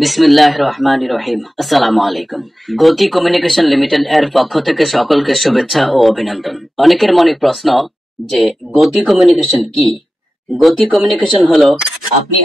বিসমিল্লাহির রহমানির রহিম। আসসালামু আলাইকুম। গতি কমিউনিকেশন লিমিটেড এর পক্ষ থেকে সকলকে শুভেচ্ছা ও অভিনন্দন। অনেকের মনে প্রশ্ন যে গতি কমিউনিকেশন কি? গতি কমিউনিকেশন হলো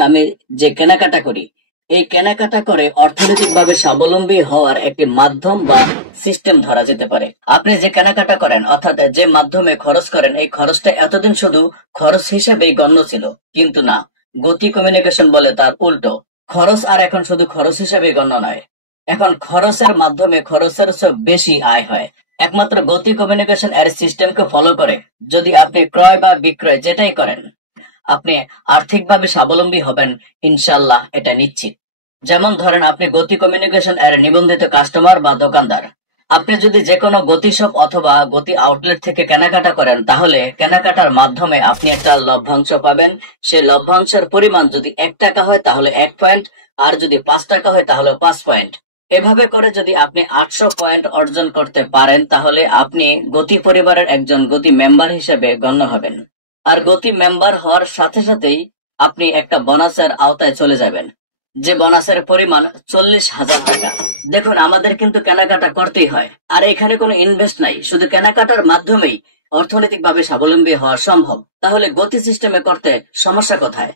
আমি যে কেনাকাটা করি, এই কেনাকাটা করে অর্থনৈতিকভাবে স্বাবলম্বী হওয়ার একটি মাধ্যম বা সিস্টেম ধরা যেতে পারে। আপনি যে কেনাকাটা করেন অর্থাৎ যে মাধ্যমে খরচ করেন, এই খরচটা এতদিন শুধু খরচ হিসেবেই গণ্য ছিল, কিন্তু না, গতি কমিউনিকেশন বলে তার উল্টো। খরচ আর এখন শুধু খরচ হিসেবে গণ্য নয়, এখন খরচের মাধ্যমে খরচের চেয়ে বেশি আয় হয় একমাত্র গতি কমিউনিকেশন এর সিস্টেমকে ফলো করে। যদি আপনি ক্রয় বা বিক্রয় যেটাই করেন, আপনি আর্থিকভাবে স্বাবলম্বী হবেন ইনশাল্লাহ, এটা নিশ্চিত। যেমন ধরেন, আপনি গতি কমিউনিকেশন এর নিবন্ধিত কাস্টমার বা দোকানদার। আপনি যদি যে কোনো গতি শপ অথবা গতি আউটলেট থেকে কেনাকাটা করেন, তাহলে কেনাকাটার মাধ্যমে আপনি একটা লভ্যাংশ পাবেন। সেই লভ্যাংশের পরিমাণ যদি 1 টাকা হয় তাহলে 1 পয়েন্ট, আর যদি 5 টাকা হয় তাহলে 5 পয়েন্ট। এভাবে করে যদি আপনি 800 পয়েন্ট অর্জন করতে পারেন, তাহলে আপনি গতি পরিবারের একজন গতি মেম্বার হিসেবে গণ্য হবেন। আর গতি মেম্বার হওয়ার সাথে সাথেই আপনি একটা বোনাসের আওতায় চলে যাবেন, যে বোনাসের পরিমাণ 40,000 টাকা। দেখুন, আমাদের কিন্তু কেনাকাটা করতেই হয়, আর এখানে কোনো ইনভেস্ট নাই, শুধু কেনাকাটার মাধ্যমেই অর্থনৈতিকভাবে স্বাবলম্বী হওয়া সম্ভব। তাহলে গতি সিস্টেমে করতে সমস্যা কোথায়?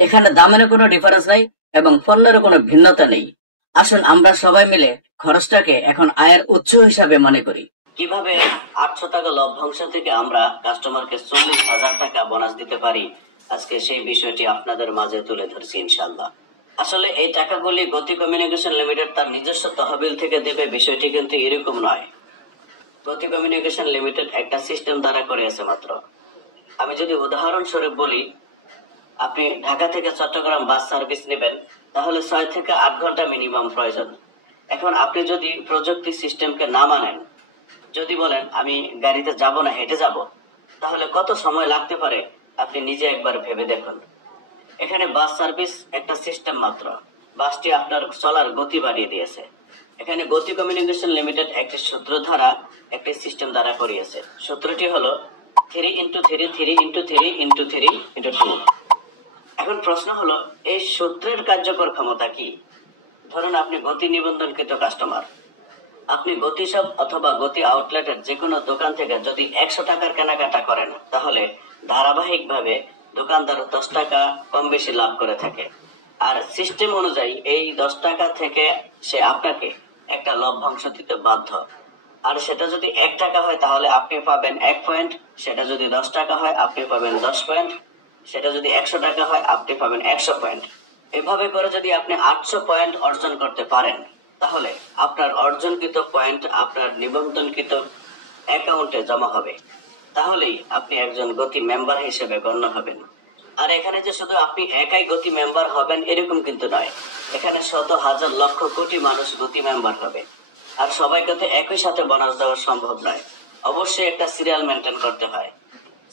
এখানে দামেরও কোনো ডিফারেন্স নাই এবং পণ্যেরও কোনো ভিন্নতা নেই। আসুন আমরা সবাই মিলে খরচটাকে এখন আয়ের উৎস হিসাবে মনে করি। কিভাবে 800 টাকা লভ্যাংশ থেকে আমরা কাস্টমারকে 40,000 টাকা বোনাস দিতে পারি, আজকে সেই বিষয়টি আপনাদের মাঝে তুলে ধরছি ইনশাল্লাহ। আসলে এই টাকাগুলি গতি কমিউনিকেশন লিমিটেড তার নিজস্ব তহবিল থেকে দেবে, বিষয়টি কিন্তু এরকম নয়। গতি কমিউনিকেশন লিমিটেড একটা সিস্টেম দ্বারা করে আছে মাত্র। আমি যদি উদাহরণস্বরূপ বলি, আপনি ঢাকা থেকে চট্টগ্রাম বাস সার্ভিস নেবেন, তাহলে 6 থেকে 8 ঘন্টা মিনিমাম প্রয়োজন। এখন আপনি যদি প্রযুক্তি সিস্টেমকে না মানেন, যদি বলেন আমি গাড়িতে যাব না, হেঁটে যাব, তাহলে কত সময় লাগতে পারে আপনি নিজে একবার ভেবে দেখুন। এখানে বাস সার্ভিস একটা সিস্টেম মাত্র, বাসটি আপনার চলার গতি বাড়িয়ে দিয়েছে। এখানে গতি কমিউনিকেশন লিমিটেড একটি সূত্র ধারা একটি সিস্টেম দ্বারা করিয়েছে। সূত্রটি হলো 3x3x3x3x2। এখন প্রশ্ন হলো, এই সূত্রের কার্যকর ক্ষমতা কি? ধরুন আপনি গতি নিবন্ধনকৃত কাস্টমার, আপনি গতি শপ অথবা গতি আউটলেটের যে কোনো দোকান থেকে যদি 100 টাকার কেনাকাটা করেন, তাহলে ধারাবাহিকভাবে দোকানদার 10 টাকা কম বেশি লাভ করে থাকে। আর সিস্টেম অনুযায়ী এই 10 টাকা থেকে সে আপনাকে একটা লভ্যাংশ দিতে বাধ্য। আর সেটা যদি 1 টাকা হয় তাহলে আপনি পাবেন 1 পয়েন্ট, সেটা যদি 10 টাকা হয় আপনি পাবেন 10 পয়েন্ট, সেটা যদি 100 টাকা হয় আপনি পাবেন 100 পয়েন্ট। এভাবে করে যদি আপনি 800 পয়েন্ট অর্জন করতে পারেন, তাহলে আপনার অর্জনকৃত পয়েন্ট আপনার নিবন্ধনকৃত অ্যাকাউন্টে জমা হবে। তাহলেই আপনি একজন গতি মেম্বার হিসেবে গণ্য হবেন। আর এখানে যে শুধু আপনি একাই গতি মেম্বার হবেন এরকম কিন্তু নয়, এখানে শত হাজার লক্ষ কোটি মানুষ গতি মেম্বার হবে। আর সবাইকে তো একই সাথে বোনাস দেওয়া সম্ভব নয়, অবশ্যই একটা সিরিয়াল মেনটেন করতে হয়।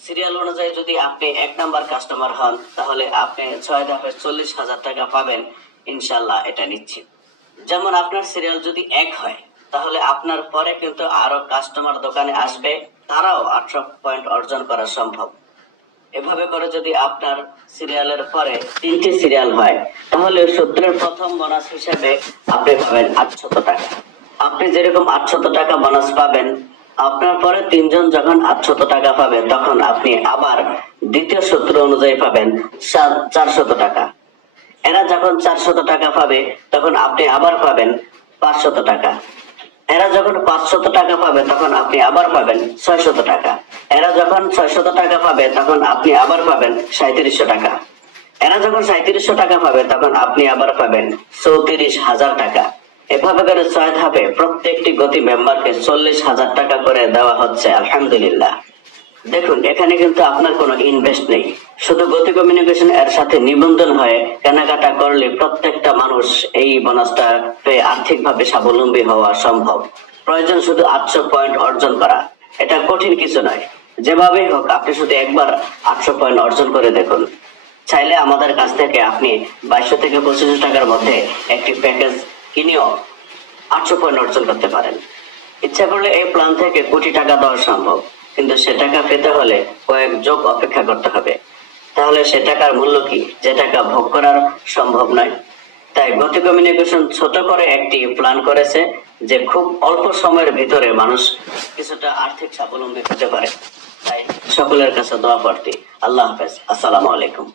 সিরিয়াল অনুযায়ী যদি আপনি 1 নাম্বার কাস্টমার হন, তাহলে আপনি 6 ধাপে 40,000 টাকা পাবেন ইনশাল্লাহ, এটা নিশ্চিত। যেমন আপনার সিরিয়াল যদি 1 হয়, তাহলে আপনার পরে কিন্তু আরো কাস্টমার দোকানে আসবে, তারাও 800 পয়েন্ট অর্জন করা সম্ভব। এভাবে করে যদি আপনার সিরিয়ালের পরে 3টি সিরিয়াল হয়, তাহলে সূত্রের প্রথম বোনাস হিসেবে আপনি পাবেন 800 টাকা। আপনি যেরকম 800 টাকা বোনাস পাবেন, আপনার পরে 3 জন যখন 800 টাকা পাবে, তখন আপনি আবার দ্বিতীয় সূত্র অনুযায়ী পাবেন 400 টাকা। এরা যখন 400 টাকা পাবে, তখন আপনি আবার পাবেন 500 টাকা। এরা যখন 500 টাকা পাবে, তখন আপনি আবার পাবেন 600 টাকা। এরা যখন 600 টাকা পাবে, তখন আপনি আবার পাবেন 3700 টাকা। এরা যখন 3700 টাকা পাবে, তখন আপনি আবার পাবেন 34,000 টাকা। এভাবে করে 6 ধাপে প্রত্যেকটি গতি মেম্বারকে 40,000 টাকা করে দেওয়া হচ্ছে, আলহামদুলিল্লাহ। দেখুন, এখানে কিন্তু আপনার কোনো ইনভেস্ট নেই, শুধু গতি কমিউনিকেশন এর সাথে নিবন্ধন হয়ে কেনাকাটা করলে প্রত্যেকটা মানুষ এই বোনাসটা পেয়ে আর্থিকভাবে স্বাবলম্বী হওয়া সম্ভব। প্রয়োজন শুধু 800 পয়েন্ট অর্জন করা, এটা কঠিন কিছু নয়। যেভাবেই হোক আপনি শুধু একবার 800 পয়েন্ট অর্জন করে দেখুন। চাইলে আমাদের কাছ থেকে আপনি 2200 থেকে 2500 টাকার মধ্যে একটি প্যাকেজ কিনেও 800 পয়েন্ট অর্জন করতে পারেন। ইচ্ছা করলে এই প্ল্যান থেকে কোটি টাকা দেওয়া সম্ভব, কিন্তু সে টাকা পেতে হলে কয়েক যুগ অপেক্ষা করতে হবে। তাহলে সে টাকার মূল্য কি, যে টাকা ভোগ করার সম্ভব নয়? তাই গতি কমিউনিকেশন ছোট করে একটি প্ল্যান করেছে যে খুব অল্প সময়ের ভিতরে মানুষ কিছুটা আর্থিক স্বাবলম্বী হতে পারে। তাই সকলের কাছে দোয়া প্রার্থী। আল্লাহ হাফেজ। আসসালামু আলাইকুম।